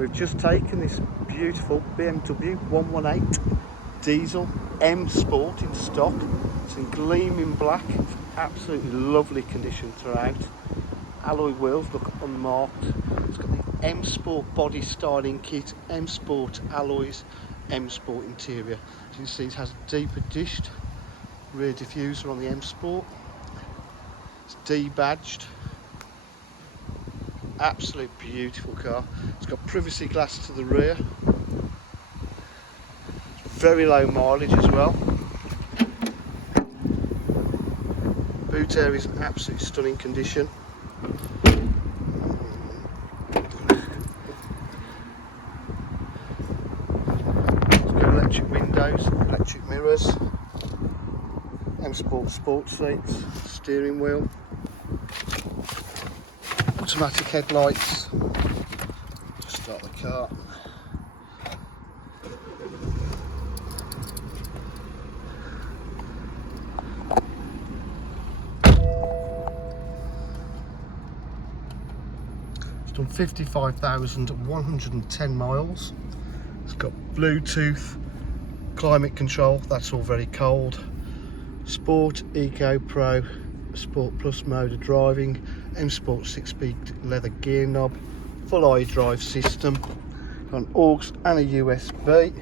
We've just taken this beautiful BMW 118 diesel M Sport in stock. It's in gleaming black, absolutely lovely condition throughout. Alloy wheels look unmarked. It's got the M Sport body styling kit, M Sport alloys, M Sport interior. As you can see, it has a deeper dished rear diffuser on the M Sport. It's debadged. Absolute beautiful car. It's got privacy glass to the rear. Very low mileage as well. Boot area is in absolutely stunning condition. It's got electric windows, electric mirrors, M Sport sports seats, steering wheel, automatic headlights. Just start the car. It's done 55,110 miles. It's got Bluetooth, climate control, that's all very cold. Sport, Eco, Pro, Sport Plus mode of driving, M Sport 6-speed leather gear knob, full iDrive system, got an aux and a USB.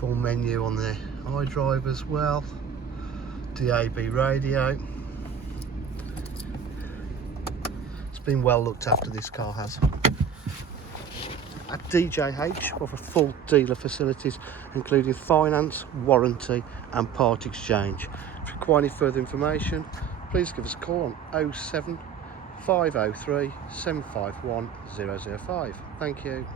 Full menu on the iDrive as well, DAB radio. It's been well looked after, this car has. At DJH, we offer full dealer facilities including finance, warranty and part exchange. If you require any further information, please give us a call on 07 503 751 005. Thank you.